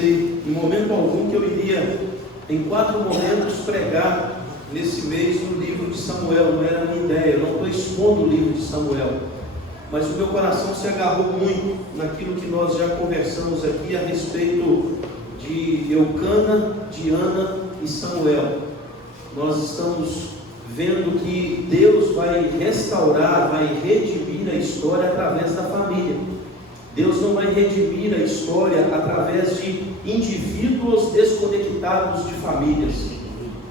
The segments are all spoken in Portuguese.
Em momento algum que eu iria, em 4 momentos, pregar nesse mês no livro de Samuel. Não era a minha ideia, eu não estou expondo o livro de Samuel, mas o meu coração se agarrou muito naquilo que nós já conversamos aqui a respeito de Eucana, Diana e Samuel. Nós estamos vendo que Deus vai restaurar, vai redimir a história através da família. Deus não vai redimir a história através de indivíduos desconectados de famílias,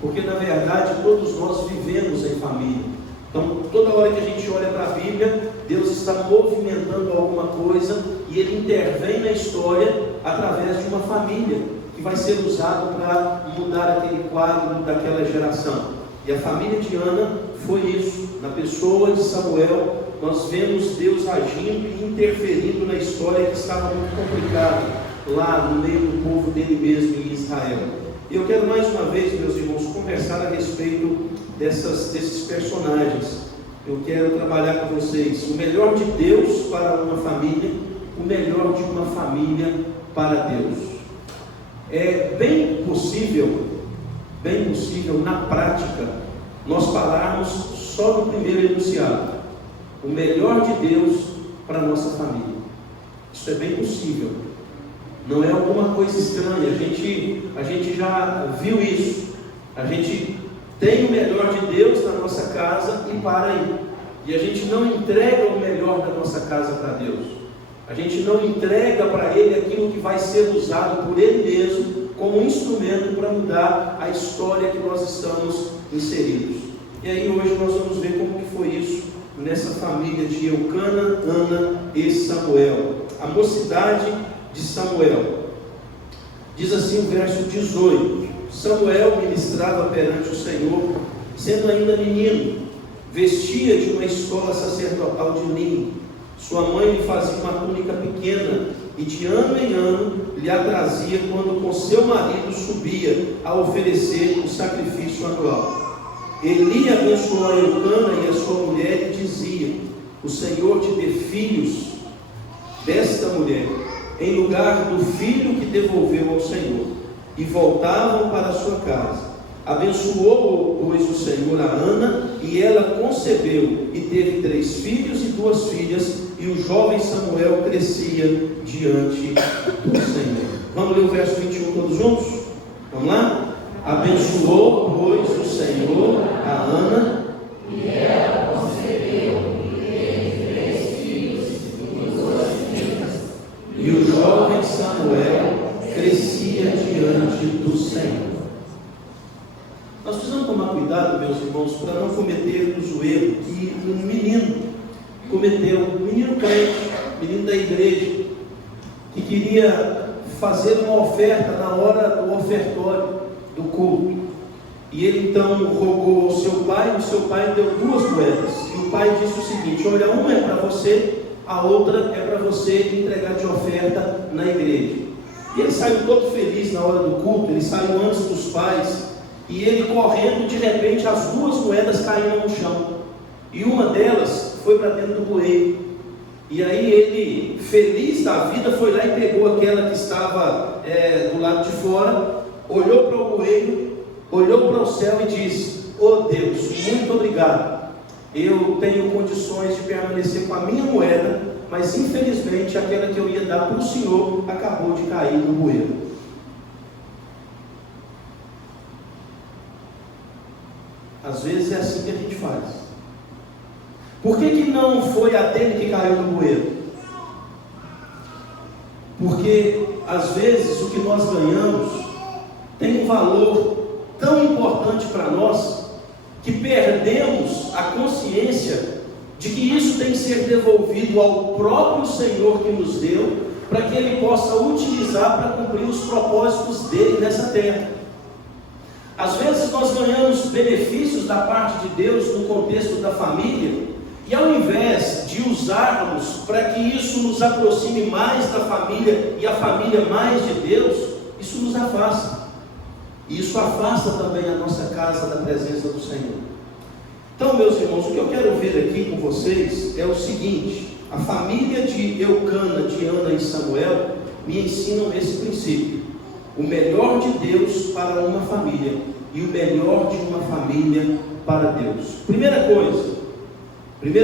porque na verdade todos nós vivemos em família. Então toda hora que a gente olha para a Bíblia, Deus está movimentando alguma coisa e Ele intervém na história através de uma família que vai ser usado para mudar aquele quadro daquela geração. E a família de Ana foi isso. Na pessoa de Samuel, nós vemos Deus agindo e interferindo na história que estava muito complicada lá no meio do povo dele mesmo em Israel. E eu quero mais uma vez, meus irmãos, conversar a respeito desses personagens. Eu quero trabalhar com vocês o melhor de Deus para uma família, o melhor de uma família para Deus. É bem possível na prática nós falarmos só do primeiro enunciado, o melhor de Deus para a nossa família. Isso é bem possível, não é alguma coisa estranha. A gente já viu isso. A gente tem o melhor de Deus na nossa casa e para aí, e a gente não entrega o melhor da nossa casa para Deus. A gente não entrega para Ele aquilo que vai ser usado por Ele mesmo como um instrumento para mudar a história que nós estamos inseridos. E aí hoje nós vamos ver como que foi isso nessa família de Eucana, Ana e Samuel. A mocidade de Samuel. Diz assim o verso 18: Samuel ministrava perante o Senhor, sendo ainda menino, vestia de uma estola sacerdotal de linho. Sua mãe lhe fazia uma túnica pequena, e de ano em ano lhe a trazia quando com seu marido subia a oferecer o sacrifício anual. Eli abençoou a Eucana e a sua mulher e dizia: o Senhor te dê filhos desta mulher, em lugar do filho que devolveu ao Senhor. E voltavam para a sua casa. Abençoou, pois, o Senhor a Ana, e ela concebeu, e teve 3 filhos e 2 filhas, e o jovem Samuel crescia diante do Senhor. Vamos ler o verso 21 todos juntos? Vamos lá? Abençoou, pois, o Senhor a Ana, e ela concebeu, e teve 3 filhos e 2 filhas, e o jovem Samuel crescia diante do Senhor. Nós precisamos tomar cuidado, meus irmãos, para não cometermos o erro que um menino cometeu, um menino crente, menino da igreja, que queria fazer uma oferta na hora do ofertório do culto. E ele então rogou ao seu pai, o seu pai deu 2 moedas. E o pai disse o seguinte: olha, uma é para você, a outra é para você entregar de oferta na igreja. E ele saiu todo feliz na hora do culto, ele saiu antes dos pais, e ele correndo, de repente as 2 moedas caíram no chão, e uma delas foi para dentro do bueiro. E aí ele, feliz da vida, foi lá e pegou aquela que estava do lado de fora, olhou para o bueiro, olhou para o céu e disse: oh Deus, muito obrigado, eu tenho condições de permanecer com a minha moeda, mas infelizmente aquela que eu ia dar para o Senhor acabou de cair no bueiro. Às vezes é assim que a gente faz. Por que não foi a dele que caiu no bueiro? Porque às vezes o que nós ganhamos tem um valor tão importante para nós que perdemos a consciência de que isso tem que ser devolvido ao próprio Senhor que nos deu, para que Ele possa utilizar para cumprir os propósitos dele nessa terra. Às vezes nós ganhamos benefícios da parte de Deus no contexto da família, e ao invés de usarmos para que isso nos aproxime mais da família e a família mais de Deus, isso nos afasta. E isso afasta também a nossa casa da presença do Senhor. Então, meus irmãos, o que eu quero ver aqui com vocês é o seguinte: a família de Eucana, de Ana e Samuel me ensinam esse princípio. O melhor de Deus para uma família e o melhor de uma família para Deus. Primeira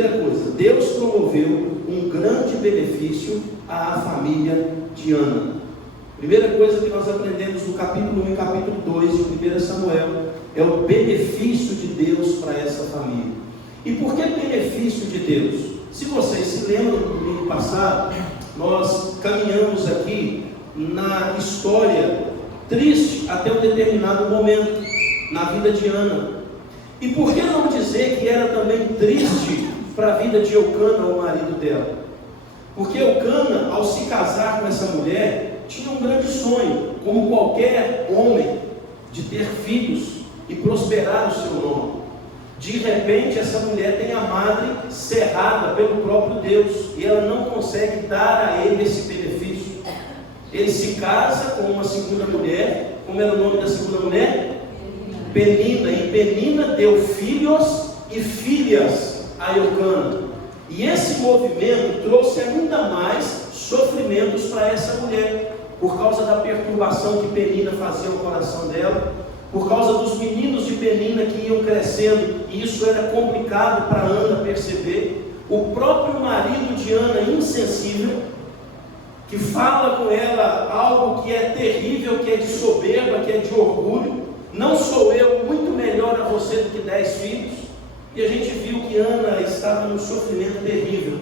coisa, Deus promoveu um grande benefício à família de Ana. Primeira coisa que nós aprendemos no capítulo 1 e capítulo 2 de 1 Samuel é o benefício de Deus para essa família. E por que benefício de Deus? Se vocês se lembram do domingo passado, nós caminhamos aqui na história triste até um determinado momento na vida de Ana. E por que não dizer que era também triste para a vida de Eucana, o marido dela? Porque Eucana, ao se casar com essa mulher, tinha um grande sonho, como qualquer homem, de ter filhos e prosperar o seu nome. De repente, essa mulher tem a madre cerrada pelo próprio Deus, e ela não consegue dar a ele esse benefício. Ele se casa com uma segunda mulher. Como era o nome da segunda mulher? Penina. E Penina deu filhos e filhas a Eucana. E esse movimento trouxe ainda mais sofrimentos para essa mulher, por causa da perturbação que Penina fazia no coração dela, por causa dos meninos de Penina que iam crescendo, e isso era complicado para Ana perceber. O próprio marido de Ana, insensível, que fala com ela algo que é terrível, que é de soberba, que é de orgulho: não sou eu muito melhor a você do que 10 filhos? E a gente viu que Ana estava num sofrimento terrível.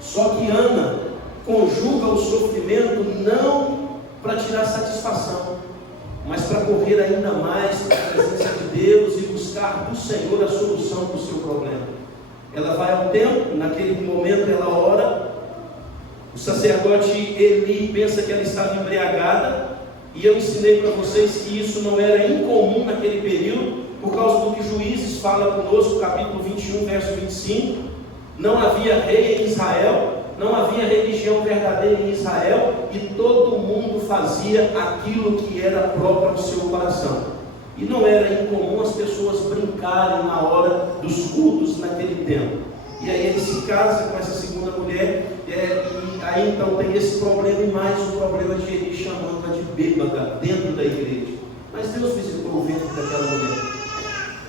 Só que Ana conjuga o sofrimento não para tirar satisfação, mas para correr ainda mais para a presença de Deus e buscar do Senhor a solução para o seu problema. Ela vai ao templo, naquele momento ela ora. O sacerdote Eli pensa que ela estava embriagada, e eu ensinei para vocês que isso não era incomum naquele período, por causa do que Juízes fala conosco, capítulo 21, verso 25. Não havia rei em Israel, não havia religião verdadeira em Israel, e todo mundo fazia aquilo que era próprio do seu coração. E não era incomum as pessoas brincarem na hora dos cultos naquele tempo. E aí ele se casa com essa segunda mulher, e aí então tem esse problema, e mais o problema de Eli chamando-a de bêbada dentro da igreja. Mas Deus visitou o ventre daquela mulher,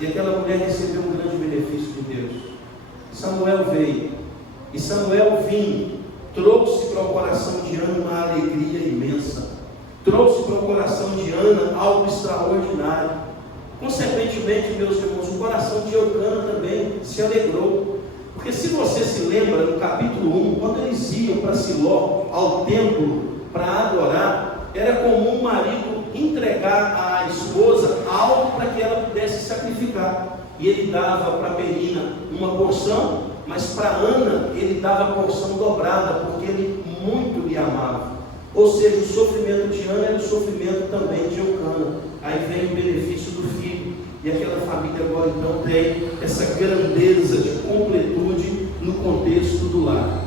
e aquela mulher recebeu um grande benefício de Deus. Samuel veio, e Samuel vindo, trouxe para o coração de Ana uma alegria imensa, trouxe para o coração de Ana algo extraordinário. Consequentemente, meus irmãos, o coração de Eucana também se alegrou. Porque se você se lembra, no capítulo 1, quando eles iam para Siló, ao templo, para adorar, era comum o marido entregar à esposa algo para que ela pudesse sacrificar. E ele dava para Penina uma porção, mas para Ana ele dava a porção dobrada, porque ele muito lhe amava. Ou seja, o sofrimento de Ana era o sofrimento também de Eucana. Aí vem o benefício do filho, e aquela família agora então tem essa grandeza de completude no contexto do lar.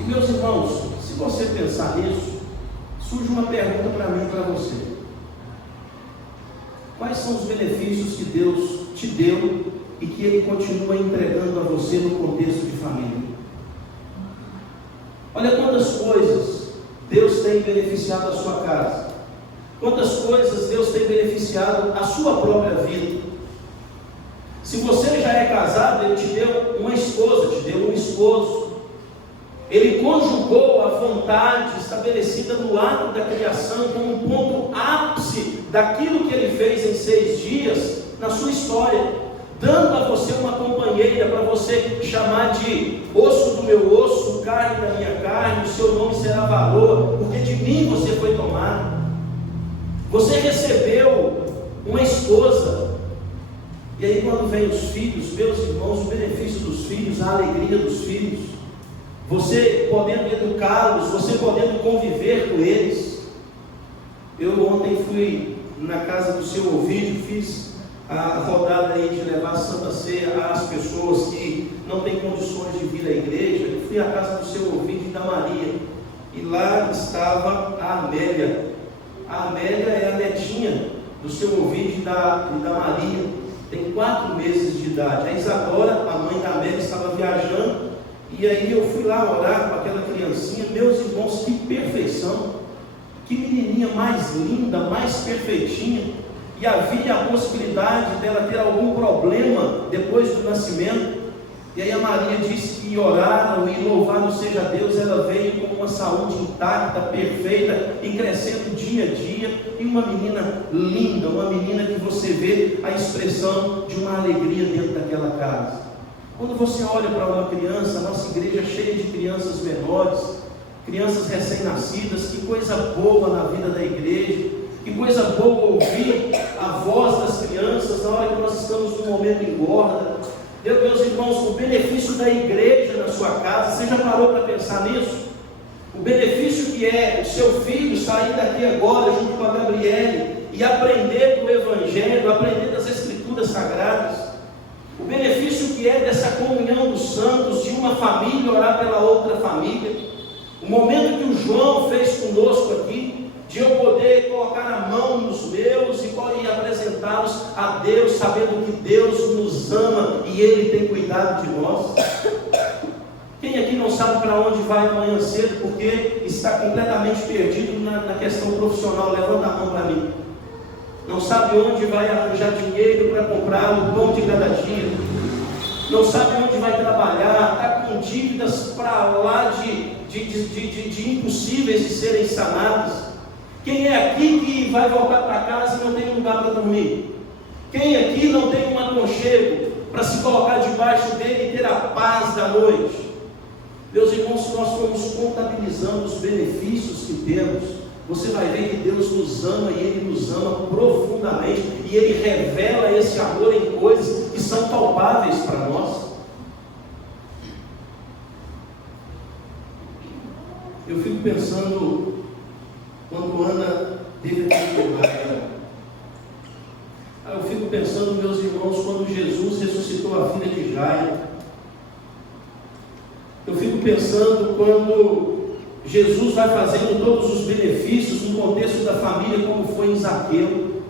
E meus irmãos, se você pensar nisso, surge uma pergunta para mim e para você: quais são os benefícios que Deus te deu e que Ele continua entregando a você no contexto de família? Olha quantas coisas Deus tem beneficiado a sua casa, quantas coisas Deus tem beneficiado a sua própria vida. Se você já é casado, Ele te deu uma esposa, te deu um esposo. Ele conjugou a vontade estabelecida no ato da criação como um ponto ápice daquilo que Ele fez em 6 dias na sua história, dando a você uma companheira para você chamar de osso do meu osso, carne da minha carne. O seu nome será valor, porque de mim você foi tomado. Você recebeu uma esposa. E aí quando vem os filhos, meus irmãos, o benefício dos filhos, a alegria dos filhos, você podendo educá-los, você podendo conviver com eles. Eu ontem fui na casa do seu Ovídio, fiz a rodada aí de levar a Santa Ceia às pessoas que não têm condições de vir à igreja. Eu fui à casa do seu Ovídio e da Maria, e lá estava a Amélia. A Amélia é a netinha do seu Ovídio e da Maria, tem 4 meses de idade. A Isadora, a mãe da Amélia, estava viajando, e aí eu fui lá orar com aquela criancinha. Meus irmãos, que perfeição! Que menininha mais linda, mais perfeitinha. E havia a possibilidade dela ter algum problema depois do nascimento. E aí a Maria disse que oraram e louvado seja Deus, ela veio com uma saúde intacta, perfeita e crescendo dia a dia. E uma menina linda, uma menina que você vê a expressão de uma alegria dentro daquela casa. Quando você olha para uma criança, a nossa igreja é cheia de crianças menores, crianças recém-nascidas, que coisa boa na vida da igreja, que coisa boa ouvir a voz das crianças na hora que nós estamos num momento engorda. Meus irmãos, o benefício da igreja na sua casa, você já parou para pensar nisso? O benefício que é o seu filho sair daqui agora junto com a Gabriele e aprender do Evangelho, aprender das Escrituras Sagradas. O benefício que é dessa comunhão dos santos, de uma família orar pela outra família. O momento que o João fez conosco aqui, de eu poder colocar a mão nos meus e apresentá-los a Deus, sabendo que Deus nos ama e Ele tem cuidado de nós. Quem aqui não sabe para onde vai amanhã cedo porque está completamente perdido na questão profissional? Levanta a mão para mim. Não sabe onde vai arranjar dinheiro para comprar o pão de cada dia, não sabe onde vai trabalhar, está com dívidas para lá de impossíveis de serem sanadas. Quem é aqui que vai voltar para casa e não tem lugar para dormir? Quem aqui não tem um aconchego para se colocar debaixo dele e ter a paz da noite? Meus irmãos, se nós formos contabilizando os benefícios que temos, você vai ver que Deus nos ama e Ele nos ama profundamente, e Ele revela esse amor em coisas que são palpáveis para nós. Eu fico pensando quando Ana teve aquele milagre. Eu fico pensando, meus irmãos, quando Jesus ressuscitou a filha de Jairo. Eu fico pensando quando Jesus vai fazendo todos os benefícios no contexto da família, como foi em Zaqueu.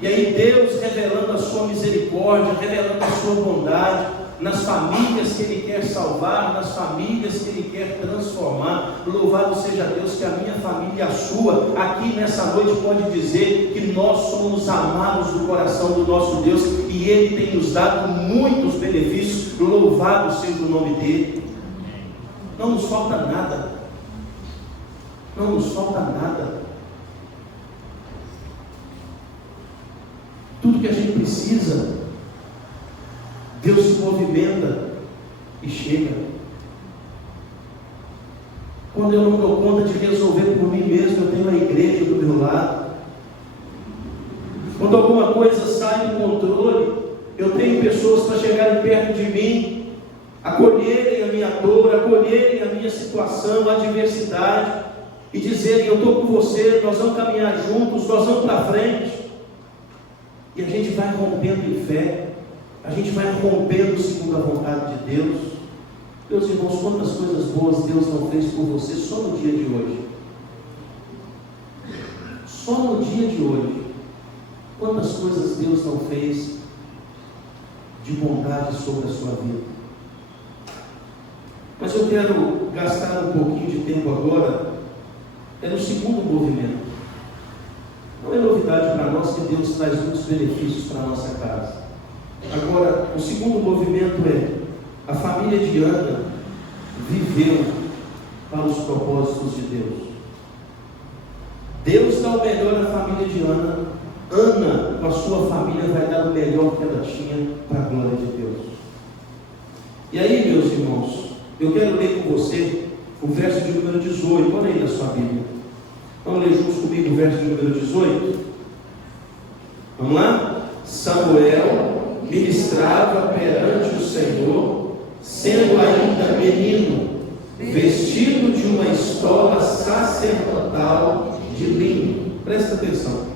E aí Deus revelando a sua misericórdia, revelando a sua bondade nas famílias que Ele quer salvar, nas famílias que Ele quer transformar. Louvado seja Deus que a minha família e a sua, aqui nessa noite, pode dizer que nós somos amados do coração do nosso Deus, e Ele tem nos dado muitos benefícios. Louvado seja o nome dEle. Não nos falta nada. Não nos falta nada. Tudo que a gente precisa, Deus se movimenta e chega. Quando eu não dou conta de resolver por mim mesmo, eu tenho a igreja do meu lado. Quando alguma coisa sai do controle, eu tenho pessoas para chegarem perto de mim, acolherem a minha dor, acolherem a minha situação, a adversidade, e dizerem: eu estou com você, nós vamos caminhar juntos, nós vamos para frente. E a gente vai rompendo em fé, a gente vai rompendo segundo a vontade de Deus. Meus irmãos, quantas coisas boas Deus não fez por você só no dia de hoje? Só no dia de hoje. Quantas coisas Deus não fez de bondade sobre a sua vida? Mas eu quero gastar um pouquinho de tempo agora no segundo movimento. Não é novidade para nós que Deus traz muitos benefícios para a nossa casa. Agora, o segundo movimento é: a família de Ana viveu para os propósitos de Deus. Deus dá o melhor à família de Ana. Ana, com a sua família, vai dar o melhor que ela tinha para a glória de Deus. E aí, meus irmãos, eu quero ler com você o verso de número 18. Olha aí na sua Bíblia. Vamos ler juntos comigo o verso de número 18? Vamos lá? Samuel ministrava perante o Senhor, sendo ainda menino, vestido de uma estola sacerdotal de linho. Presta atenção.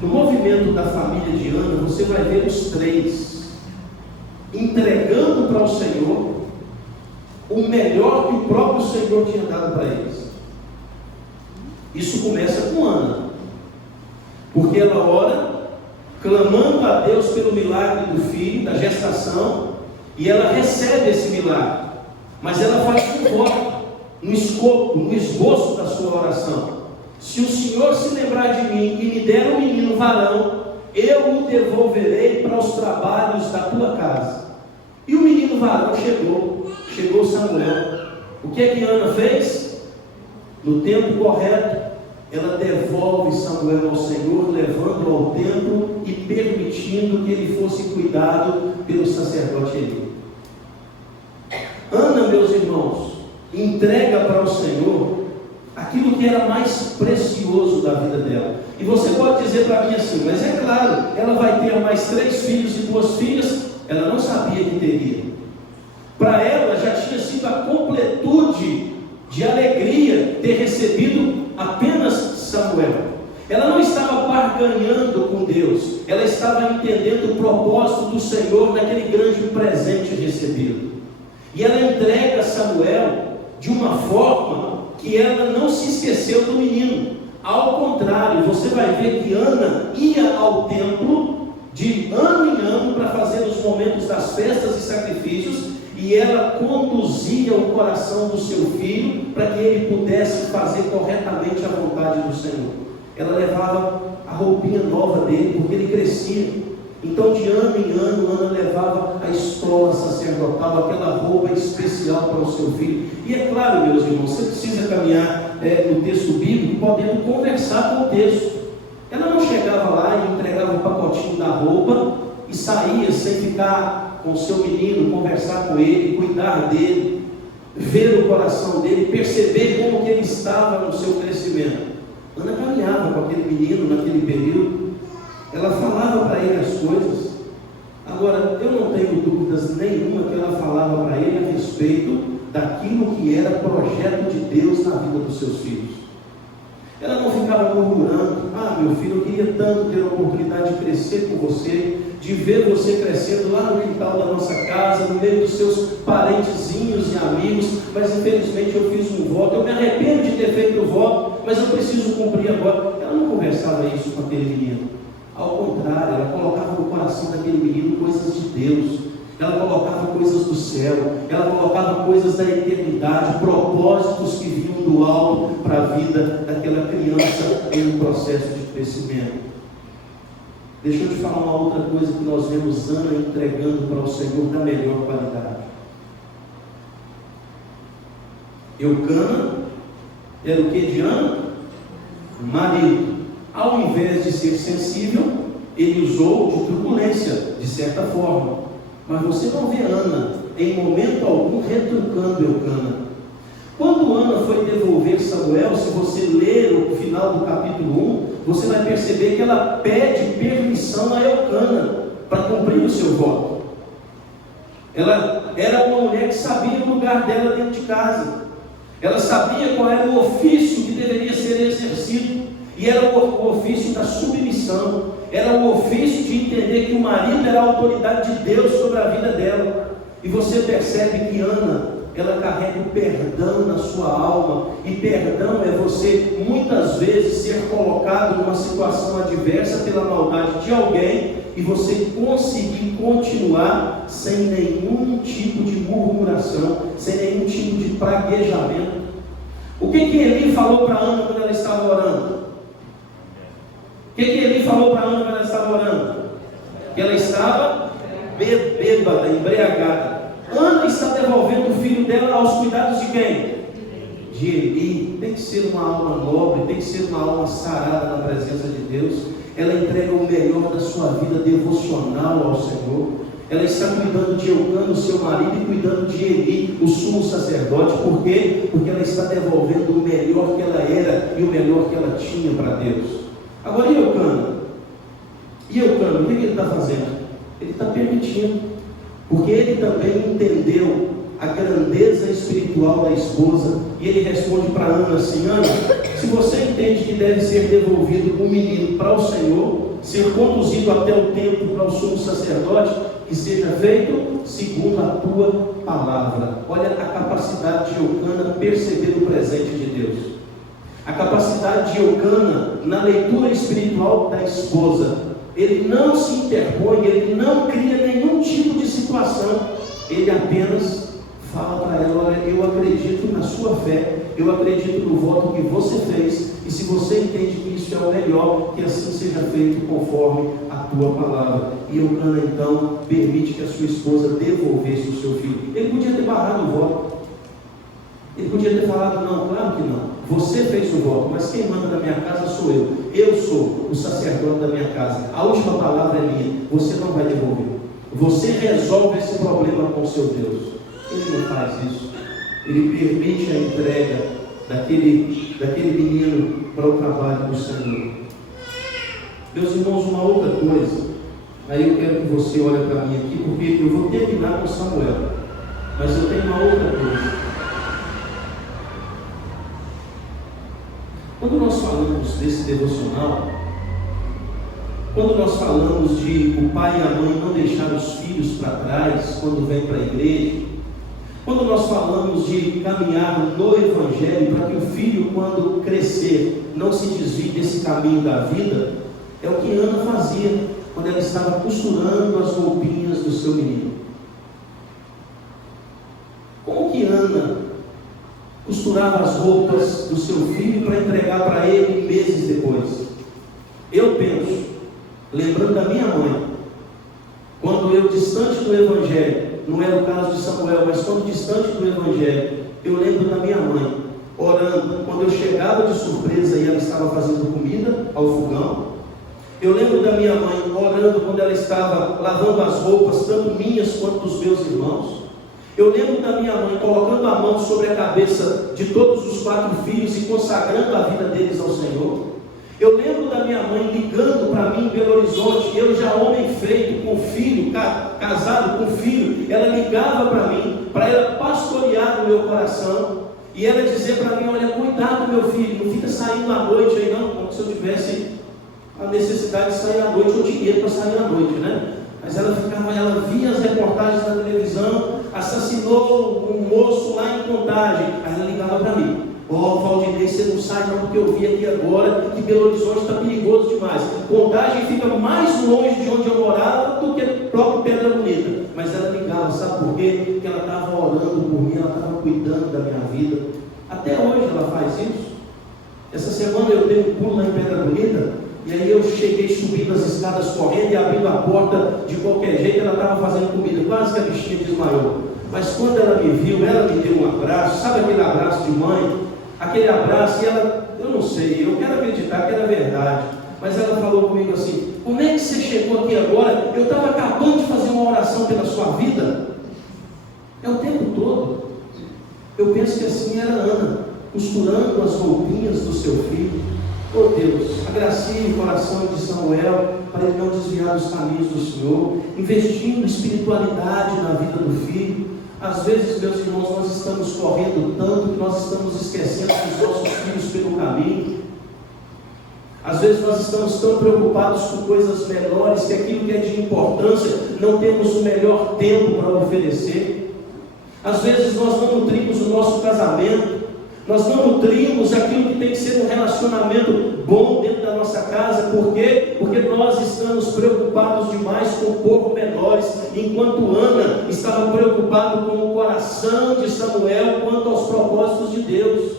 No movimento da família de Ana, você vai ver os três entregando para o Senhor o melhor que o próprio Senhor tinha dado para eles. Isso começa com Ana, porque ela ora, clamando a Deus pelo milagre do filho, da gestação, e ela recebe esse milagre, mas ela faz um voto, no escopo, no esboço da sua oração: se o Senhor se lembrar de mim e me der um menino varão, eu o devolverei para os trabalhos da tua casa. E o menino varão chegou Samuel. O que é que Ana fez? No tempo correto, ela devolve Samuel ao Senhor, levando-o ao templo e permitindo que ele fosse cuidado pelo sacerdote Eli. Ana, meus irmãos, entrega para o Senhor aquilo que era mais precioso da vida dela. E você pode dizer para mim assim, mas é claro, ela vai ter mais 3 filhos e 2 filhas. Ela não sabia que teria. Para ela já tinha sido a completude de alegria ter recebido apenas Samuel. Ela não estava barganhando com Deus, ela estava entendendo o propósito do Senhor naquele grande presente recebido. E ela entrega Samuel de uma forma que ela não se esqueceu do menino. Ao contrário, você vai ver que Ana ia ao templo de ano em ano para fazer os momentos das festas e sacrifícios, e ela conduzia o coração do seu filho para que ele pudesse fazer corretamente a vontade do Senhor. Ela levava a roupinha nova dele, porque ele crescia. Então, de ano em ano, Ana levava a estola sacerdotal, aquela roupa especial para o seu filho. E é claro, meus irmãos, você precisa caminhar no texto bíblico, podendo conversar com o texto. Ela não chegava lá e entregava um pacotinho da roupa e saía sem ficar com o seu menino, conversar com ele, cuidar dele, ver o coração dele, perceber como que ele estava no seu crescimento. Ana caminhava com aquele menino naquele período, ela falava para ele as coisas. Agora, eu não tenho dúvidas nenhuma que ela falava para ele a respeito daquilo que era projeto de Deus na vida dos seus filhos. Ela não ficava murmurando, meu filho, eu queria tanto ter a oportunidade de crescer com você, de ver você crescendo lá no quintal da nossa casa, no meio dos seus parentezinhos e amigos, mas infelizmente eu fiz um voto, eu me arrependo de ter feito o voto, mas eu preciso cumprir agora. Ela não conversava isso com aquele menino. Ao contrário, ela colocava no coração daquele menino coisas de Deus, ela colocava coisas do céu, ela colocava coisas da eternidade, propósitos que vinham do alto para a vida daquela criança em um processo de crescimento. Deixa eu te falar uma outra coisa que nós vemos Ana entregando para o Senhor da melhor qualidade. Eucana era o que de Ana? Marido. Ao invés de ser sensível, ele usou de turbulência, de certa forma. Mas você não vê Ana, em momento algum, retrucando Eucana. Quando Ana foi devolver Samuel, se você ler o final do capítulo 1, você vai perceber que ela pede permissão a Eucana para cumprir o seu voto. Ela era uma mulher que sabia o lugar dela dentro de casa. Ela sabia qual era o ofício que deveria ser exercido. E era o ofício da submissão. Era o ofício de entender que o marido era a autoridade de Deus sobre a vida dela. E você percebe que Ana, ela carrega o perdão na sua alma. E perdão é você, muitas vezes, ser colocado numa situação adversa pela maldade de alguém e você conseguir continuar sem nenhum tipo de murmuração, sem nenhum tipo de praguejamento. O que Eli falou para Ana quando ela estava orando? O que Eli falou para Ana quando ela estava orando? Que ela estava bêbada, embriagada. Ana está devolvendo o filho dela aos cuidados de quem? De Eli. Tem que ser uma alma nobre, tem que ser uma alma sarada na presença de Deus. Ela entrega o melhor da sua vida devocional ao Senhor. Ela está cuidando de Eucana, o seu marido, e cuidando de Eli, o sumo sacerdote. Por quê? Porque ela está devolvendo o melhor que ela era e o melhor que ela tinha para Deus. Agora, e Eucana? E Eucana, o que ele está fazendo? Ele está permitindo, porque ele também entendeu a grandeza espiritual da esposa, e ele responde para Ana assim: Ana, se você entende que deve ser devolvido um menino para o Senhor, ser conduzido até o templo para o sumo sacerdote, que seja feito segundo a tua palavra. Olha a capacidade de Eucana perceber o presente de Deus. A capacidade de Eucana na leitura espiritual da esposa. Ele não se interpõe, ele não cria nenhum tipo de situação, ele apenas Fala para ela: olha, eu acredito na sua fé, eu acredito no voto que você fez, e se você entende que isso é o melhor, que assim seja feito conforme a tua palavra. E Eucana então permite que a sua esposa devolvesse o seu filho. Ele podia ter barrado o voto, ele podia ter falado: não, claro que não, você fez o voto, mas quem manda na minha casa sou eu sou o sacerdote da minha casa, a última palavra é minha, você não vai devolver, você resolve esse problema com o seu Deus. Ele não faz isso, ele permite a entrega daquele menino para o trabalho do Senhor. Meus irmãos, uma outra coisa, aí eu quero que você olhe para mim aqui, porque eu vou terminar com Samuel, mas eu tenho uma outra coisa. Quando nós falamos desse devocional, quando nós falamos de o pai e a mãe não deixar os filhos para trás quando vem para a igreja, quando nós falamos de caminhar no Evangelho para que o filho, quando crescer, não se desvie desse caminho da vida, é o que Ana fazia quando ela estava costurando as roupinhas do seu menino. Como que Ana costurava as roupas do seu filho para entregar para ele meses depois? Eu penso, lembrando da minha mãe, quando eu, distante do Evangelho, não era o caso de Samuel, mas quando distante do Evangelho, eu lembro da minha mãe orando, quando eu chegava de surpresa e ela estava fazendo comida ao fogão. Eu lembro da minha mãe orando quando ela estava lavando as roupas, tanto minhas quanto dos meus irmãos. Eu lembro da minha mãe colocando a mão sobre a cabeça de todos os 4 filhos e consagrando a vida deles ao Senhor. Eu lembro da minha mãe ligando para mim em Belo Horizonte, eu já homem feito, com filho, casado com filho, ela ligava para mim, para ela pastorear o meu coração, e ela dizer para mim: olha, cuidado meu filho, não fica saindo à noite aí não, como se eu tivesse a necessidade de sair à noite, ou dinheiro para sair à noite, né? Mas ela via as reportagens na televisão, assassinou um moço lá em Contagem, aí ela ligava para mim: Valdinei, você não sai não, porque eu vi aqui agora que Belo Horizonte está perigoso demais. Contagem fica mais longe de onde eu morava do que o próprio Pedra Bonita. Mas ela ligava, sabe por quê? Porque ela estava orando por mim, ela estava cuidando da minha vida. Até hoje ela faz isso. Essa semana eu dei um pulo lá em Pedra Bonita, e aí eu cheguei subindo as escadas correndo e abrindo a porta de qualquer jeito. Ela estava fazendo comida, quase que a bichinha desmaiou. Mas quando ela me viu, ela me deu um abraço, sabe aquele abraço de mãe? Aquele abraço, e ela, eu não sei, eu quero acreditar que era verdade, mas ela falou comigo assim: como é que você chegou aqui agora? Eu estava acabando de fazer uma oração pela sua vida. É o tempo todo. Eu penso que assim era Ana, costurando as roupinhas do seu filho. Oh Deus, agracie o coração de Samuel para ele não desviar dos caminhos do Senhor, investindo espiritualidade na vida do filho. Às vezes, meus irmãos, nós estamos correndo tanto que nós estamos esquecendo dos nossos filhos pelo caminho. Às vezes nós estamos tão preocupados com coisas menores, que aquilo que é de importância, não temos o melhor tempo para oferecer. Às vezes nós não nutrimos o nosso casamento, nós não nutrimos aquilo que tem que ser um relacionamento bom dentro da nossa casa. Por quê? Porque nós estamos preocupados demais com pormenores, enquanto Ana estava preocupada com o coração de Samuel quanto aos propósitos de Deus.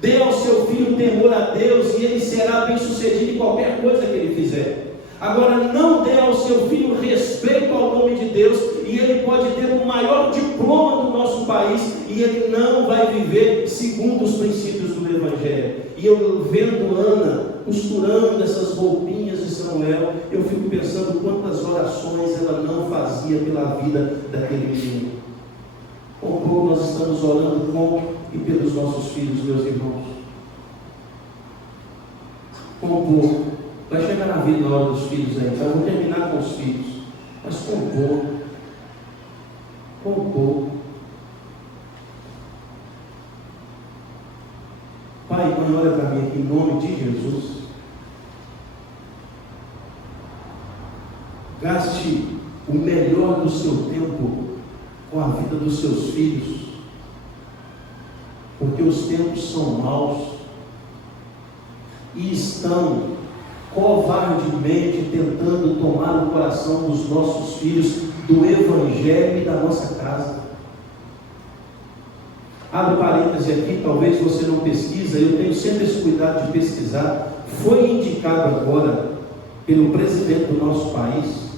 Dê ao seu filho temor a Deus e ele será bem sucedido em qualquer coisa que ele fizer. Agora, não dê ao seu filho respeito ao nome de Deus, e ele pode ter o maior diploma do nosso país, e ele não vai viver segundo os princípios do Evangelho. E eu vendo Ana costurando essas roupinhas de Samuel, eu fico pensando quantas orações ela não fazia pela vida daquele menino. Como nós estamos orando com e pelos nossos filhos, meus irmãos. Como vai chegar na vida na hora dos filhos aí, eu vou terminar com os filhos, mas com pouco. Pai, mãe, olha para mim aqui, em nome de Jesus. Gaste o melhor do seu tempo com a vida dos seus filhos, porque os tempos são maus e estão covardemente tentando tomar o coração dos nossos filhos do Evangelho e da nossa casa. Abre parêntese aqui, talvez você não pesquisa, eu tenho sempre esse cuidado de pesquisar. Foi indicado agora pelo presidente do nosso país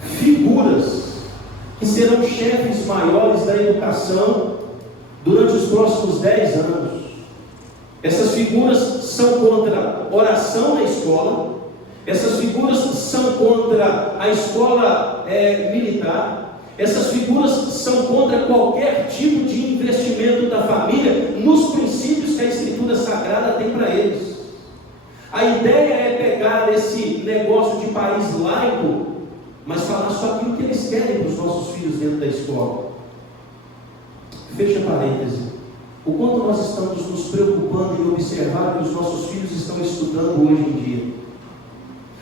figuras que serão chefes maiores da educação durante os próximos 10 anos. Essas figuras são contra oração na escola, essas figuras são contra a escola militar, essas figuras são contra qualquer tipo de investimento da família nos princípios que a Escritura Sagrada tem para eles. A ideia é pegar esse negócio de país laico, mas falar só aquilo que eles querem para os nossos filhos dentro da escola. Fecha parêntese. O quanto nós estamos nos preocupando em observar o que os nossos filhos estão estudando hoje em dia.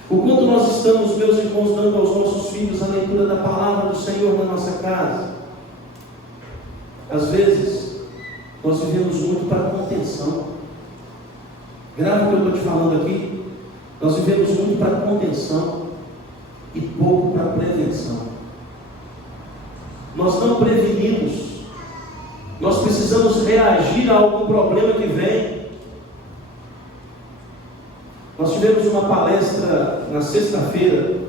O quanto nós estamos, meus irmãos, dando aos nossos filhos a leitura da palavra do Senhor na nossa casa. Às vezes, nós vivemos muito para contenção. Grave o que eu estou te falando aqui. Nós vivemos muito para contenção e pouco para prevenção. Nós não prevenimos. Nós precisamos reagir a algum problema que vem. Nós tivemos uma palestra na sexta-feira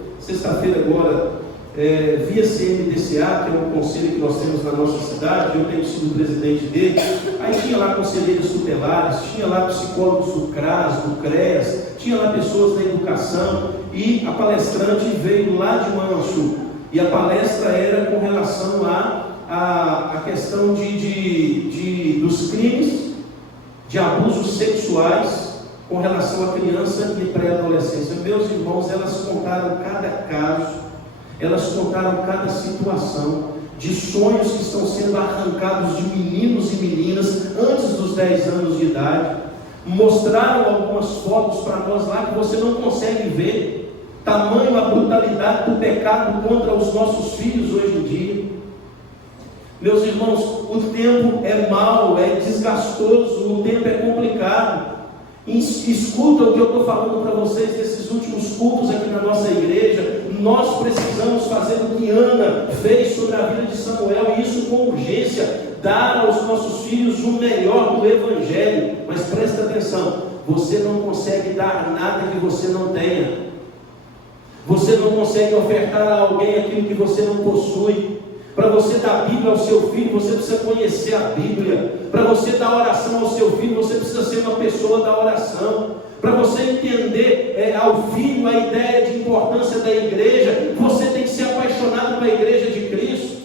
agora, via CMDCA, que é um conselho que nós temos na nossa cidade. Eu tenho sido presidente dele. Aí tinha lá conselheiros tutelares, tinha lá psicólogos do CRAS, do CREAS, tinha lá pessoas da educação, e a palestrante veio lá de Manhuaçu, e a palestra era com relação a questão dos crimes de abusos sexuais com relação à criança e pré-adolescência. Meus irmãos, elas contaram cada caso, elas contaram cada situação de sonhos que estão sendo arrancados de meninos e meninas antes dos 10 anos de idade. Mostraram algumas fotos para nós lá que você não consegue ver, tamanho a brutalidade do pecado contra os nossos filhos hoje em dia. Meus irmãos, o tempo é mau, é desgastoso, o tempo é complicado. Escuta o que eu estou falando para vocês desses últimos cultos aqui na nossa igreja. Nós precisamos fazer o que Ana fez sobre a vida de Samuel, e isso com urgência, dar aos nossos filhos o melhor do Evangelho. Mas presta atenção, você não consegue dar nada que você não tenha. Você não consegue ofertar a alguém aquilo que você não possui. Para você dar a Bíblia ao seu filho, você precisa conhecer a Bíblia. Para você dar oração ao seu filho, você precisa ser uma pessoa da oração. Para você entender ao filho a ideia de importância da igreja, você tem que ser apaixonado pela igreja de Cristo.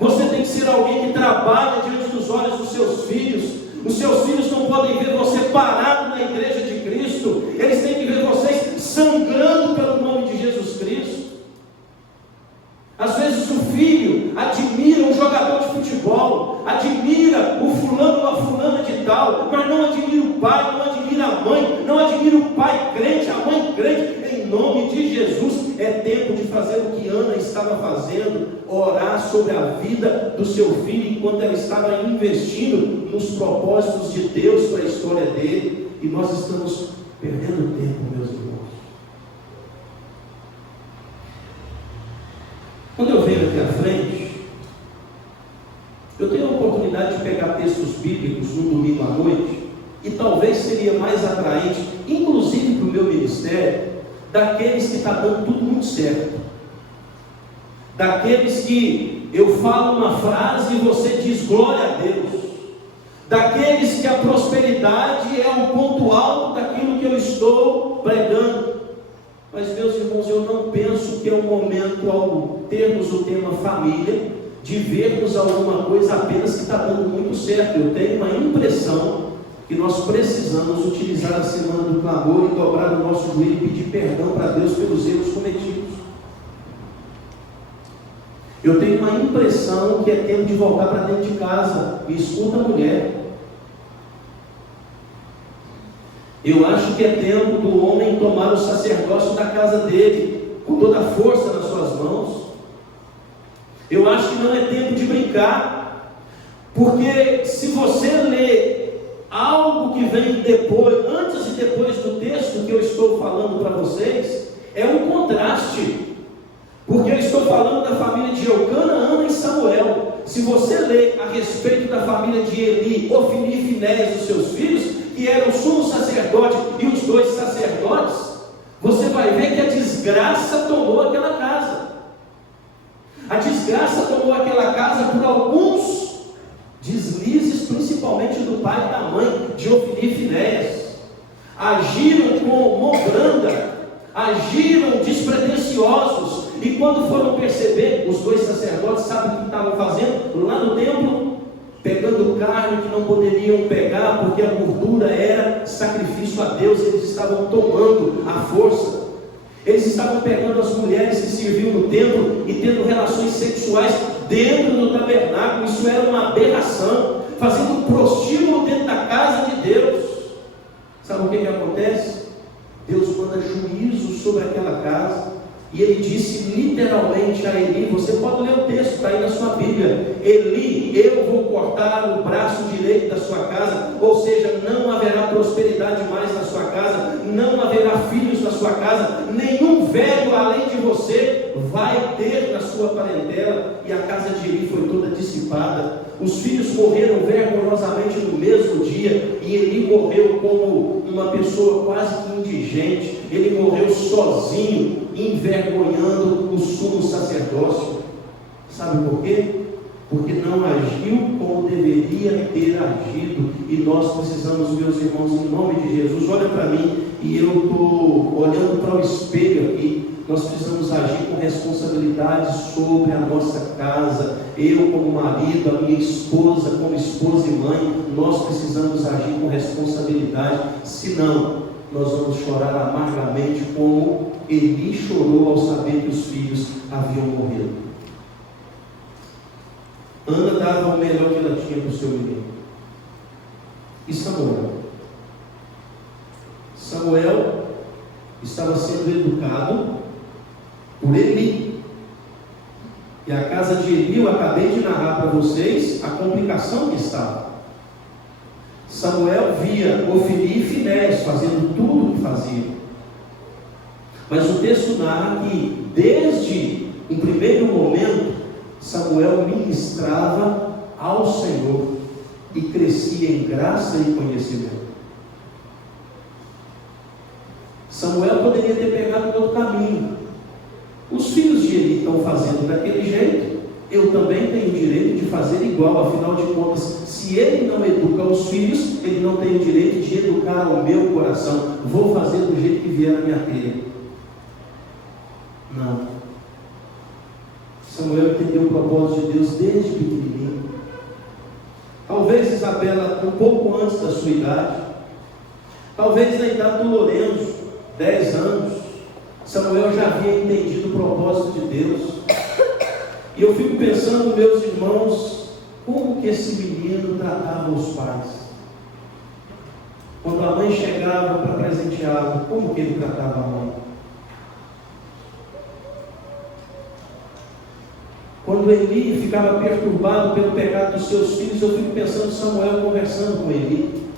Você tem que ser alguém que trabalha diante dos olhos dos seus filhos. Os seus filhos não podem ver você parado na igreja de Cristo. Eles têm que ver vocês sangrando pelo nome de Jesus Cristo. Às vezes o filho admira um jogador de futebol, admira o fulano ou a fulana de tal, mas não admira o pai, não admira a mãe, não admira o pai crente, a mãe crente. Em nome de Jesus, é tempo de fazer o que Ana estava fazendo, orar sobre a vida do seu filho, enquanto ela estava investindo nos propósitos de Deus para a história dele. E nós estamos perdendo tempo, meus irmãos. Quando eu venho aqui à frente, eu tenho a oportunidade de pegar textos bíblicos no domingo à noite, e talvez seria mais atraente, inclusive para o meu ministério, daqueles que está dando tudo muito certo. Daqueles que eu falo uma frase e você diz glória a Deus. Daqueles que a prosperidade é o ponto alto daquilo que eu estou pregando. Mas, meus irmãos, eu não penso que é o momento, ao termos o tema família, de vermos alguma coisa apenas que está dando muito certo. Eu tenho uma impressão que nós precisamos utilizar a semana do clamor e dobrar o nosso joelho e pedir perdão para Deus pelos erros cometidos. Eu tenho uma impressão que é tempo de voltar para dentro de casa. Me escuta, mulher. Eu acho que é tempo do homem tomar o sacerdócio da casa dele, com toda a força nas suas mãos. Eu acho que não é tempo de brincar, porque se você lê algo que vem depois, antes e depois do texto que eu estou falando para vocês, é um contraste, porque eu estou falando da família de Eucana, Ana e Samuel. Se você ler a respeito da família de Eli, Ofni e Finéias, os seus filhos, que eram o sumo sacerdote e os 2 sacerdotes, você vai ver que a desgraça tomou aquela casa. A desgraça tomou aquela casa por alguns deslizes, principalmente do pai e da mãe de Ofni e Finéias. Agiram com mão branda, agiram despretensiosos, e quando foram perceber, os 2 sacerdotes, sabem o que estavam fazendo? Lá no templo, pegando carne que não poderiam pegar, porque a gordura era sacrifício a Deus. Eles estavam tomando a força. Eles estavam pegando as mulheres que serviam no templo e tendo relações sexuais dentro do tabernáculo. Isso era uma aberração, fazendo um prostíbulo dentro da casa de Deus. Sabe o que acontece? Deus manda juízo sobre aquela casa, e ele disse literalmente a Eli, você pode ler o texto, está aí na sua Bíblia: Eli, eu vou cortar o braço direito da sua casa, ou seja, não haverá prosperidade mais na sua casa, não haverá filhos na sua casa, nenhum velho além de você vai ter na sua parentela. E a casa de Eli foi toda dissipada. Os filhos morreram vergonhosamente no mesmo dia, e Eli morreu como uma pessoa quase que indigente. Ele morreu sozinho, envergonhando o sumo sacerdócio. Sabe por quê? Porque não agiu como deveria ter agido. E nós precisamos, meus irmãos, em nome de Jesus, olha para mim, e eu estou olhando para o espelho aqui. Nós precisamos agir com responsabilidade sobre a nossa casa. Eu como marido, a minha esposa como esposa e mãe, nós precisamos agir com responsabilidade. Senão, nós vamos chorar amargamente como Eli chorou ao saber que os filhos haviam morrido. Ana dava o melhor que ela tinha para o seu menino. E Samuel? Samuel estava sendo educado por Eli. E a casa de Eli, eu acabei de narrar para vocês a complicação que estava. Samuel via Ofni e Finéias fazendo tudo o que fazia. Mas o texto narra que, desde um primeiro momento, Samuel ministrava ao Senhor e crescia em graça e conhecimento. Samuel poderia ter pegado outro caminho. Os filhos de Eli estão fazendo daquele jeito, eu também tenho o direito de fazer igual. Afinal de contas, se ele não educa os filhos, ele não tem o direito de educar o meu coração. Vou fazer do jeito que vier na minha telha. Não. Samuel entendeu o propósito de Deus desde pequenininho. Talvez Isabela, um pouco antes da sua idade, talvez na idade do Lourenço, 10 anos, Samuel já havia entendido o propósito de Deus. E eu fico pensando, meus irmãos, como que esse menino tratava os pais? Quando a mãe chegava para presenteá-lo, como que ele tratava a mãe? Quando Eli ficava perturbado pelo pecado dos seus filhos, eu fico pensando Samuel conversando com Eli,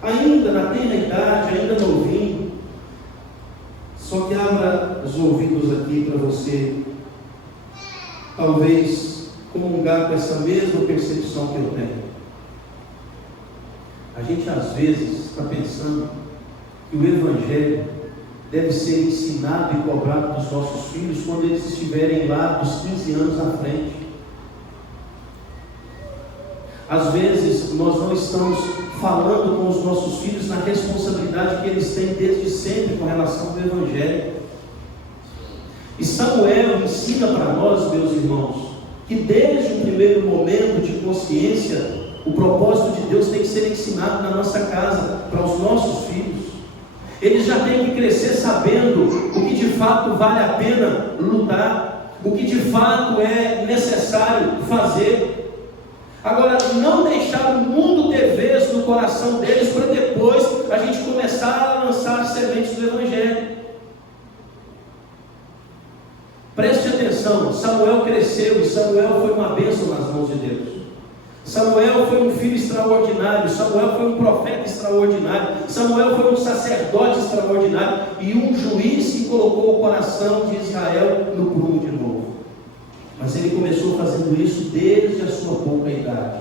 ainda na tenra idade, ainda novinho. Só que abra os ouvidos aqui para você, talvez comungar com essa mesma percepção que eu tenho. A gente às vezes está pensando que o Evangelho deve ser ensinado e cobrado dos nossos filhos quando eles estiverem lá dos 15 anos à frente. Às vezes nós não estamos falando com os nossos filhos na responsabilidade que eles têm desde sempre com relação ao Evangelho. E Samuel ensina para nós, meus irmãos, que desde o primeiro momento de consciência, o propósito de Deus tem que ser ensinado na nossa casa, para os nossos filhos. Eles já têm que crescer sabendo o que de fato vale a pena lutar, o que de fato é necessário fazer. Agora, não deixar o mundo ter vez no coração deles para depois a gente começar a lançar sementes do Evangelho. Preste atenção, Samuel cresceu e Samuel foi uma bênção nas mãos de Deus. Samuel foi um filho extraordinário, Samuel foi um profeta extraordinário, Samuel foi um sacerdote extraordinário e um juiz que colocou o coração de Israel no prumo de novo. Mas ele começou fazendo isso desde a sua pouca idade.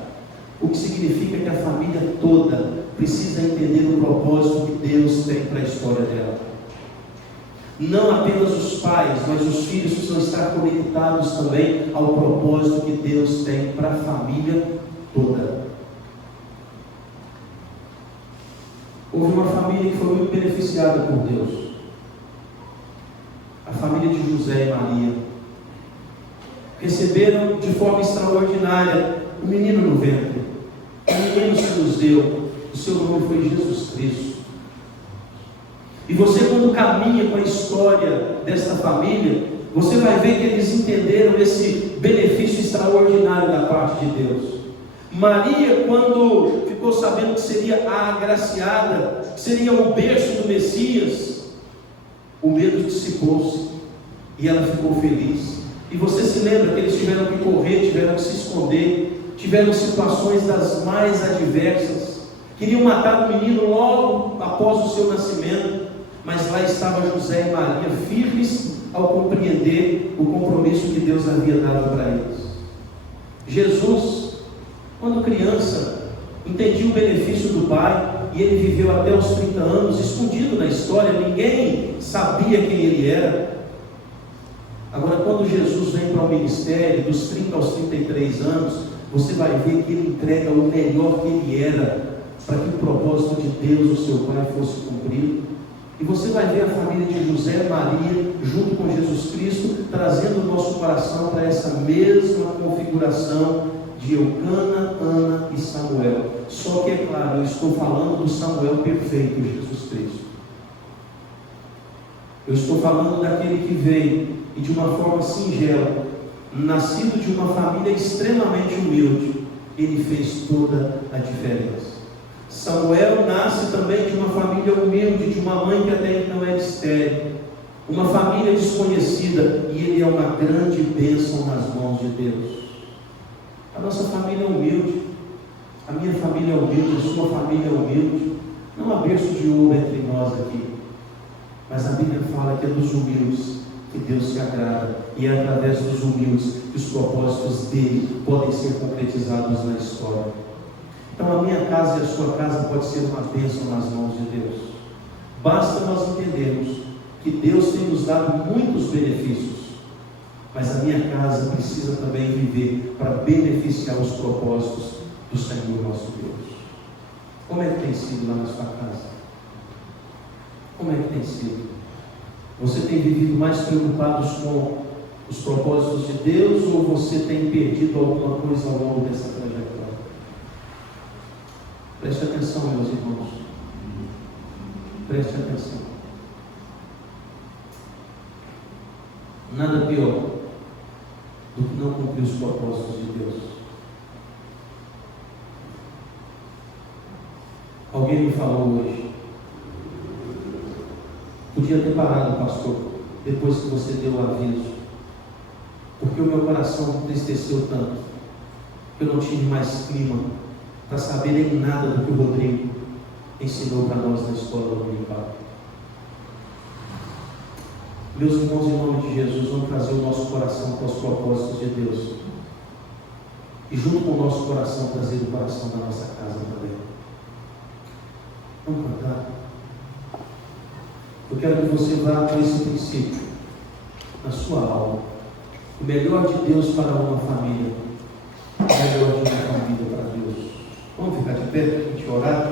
O que significa que a família toda precisa entender o propósito que Deus tem para a história dela. Não apenas os pais, mas os filhos precisam estar conectados também ao propósito que Deus tem para a família toda. Houve uma família que foi muito beneficiada por Deus. A família de José e Maria receberam de forma extraordinária um menino no ventre. O menino se nos deu, o seu nome foi Jesus Cristo. E você, quando caminha com a história desta família, você vai ver que eles entenderam esse benefício extraordinário da parte de Deus. Maria, quando ficou sabendo que seria a agraciada, que seria o berço do Messias, o medo dissipou-se e ela ficou feliz. E você se lembra que eles tiveram que correr, tiveram que se esconder, tiveram situações das mais adversas, queriam matar o menino logo após o seu nascimento, mas lá estava José e Maria firmes ao compreender o compromisso que Deus havia dado para eles. Jesus, quando criança, entendia o benefício do Pai, e ele viveu até os 30 anos escondido na história, ninguém sabia quem ele era. Agora, quando Jesus vem para o ministério, dos 30 aos 33 anos, você vai ver que ele entrega o melhor que ele era, para que o propósito de Deus, o seu Pai, fosse cumprido. E você vai ver a família de José e Maria, junto com Jesus Cristo, trazendo o nosso coração para essa mesma configuração de Eucana, Ana e Samuel. Só que, é claro, eu estou falando do Samuel perfeito, Jesus Cristo. Eu estou falando daquele que veio e de uma forma singela, nascido de uma família extremamente humilde, ele fez toda a diferença. Samuel nasce também de uma família humilde, de uma mãe que até então era estéril, uma família desconhecida, e ele é uma grande bênção nas mãos de Deus. A nossa família é humilde, a minha família é humilde, a sua família é humilde. Não há berço de ouro entre nós aqui, mas a Bíblia fala que é dos humildes que Deus se agrada, e é através dos humildes que os propósitos dele podem ser concretizados na história. Então a minha casa e a sua casa pode ser uma bênção nas mãos de Deus. Basta nós entendermos que Deus tem nos dado muitos benefícios, mas a minha casa precisa também viver para beneficiar os propósitos do Senhor nosso Deus. Como é que tem sido lá na sua casa? Como é que tem sido? Você tem vivido mais preocupados com os propósitos de Deus, ou você tem perdido alguma coisa ao longo dessa trajetória? Preste atenção, meus irmãos. Preste atenção. Nada pior do que não cumprir os propósitos de Deus. Alguém me falou hoje, podia ter parado, pastor, depois que você deu o aviso, porque o meu coração entristeceu tanto, que eu não tive mais clima para saber nem nada do que o Rodrigo ensinou para nós na escola dominical. Meus irmãos, em nome de Jesus, vamos trazer o nosso coração para os propósitos de Deus, e junto com o nosso coração trazer o coração da nossa casa também. Vamos cantar. Eu quero que você vá com esse princípio na sua alma. O melhor de Deus para uma família, o melhor de uma família para Deus. Vamos ficar de pé para a gente orar?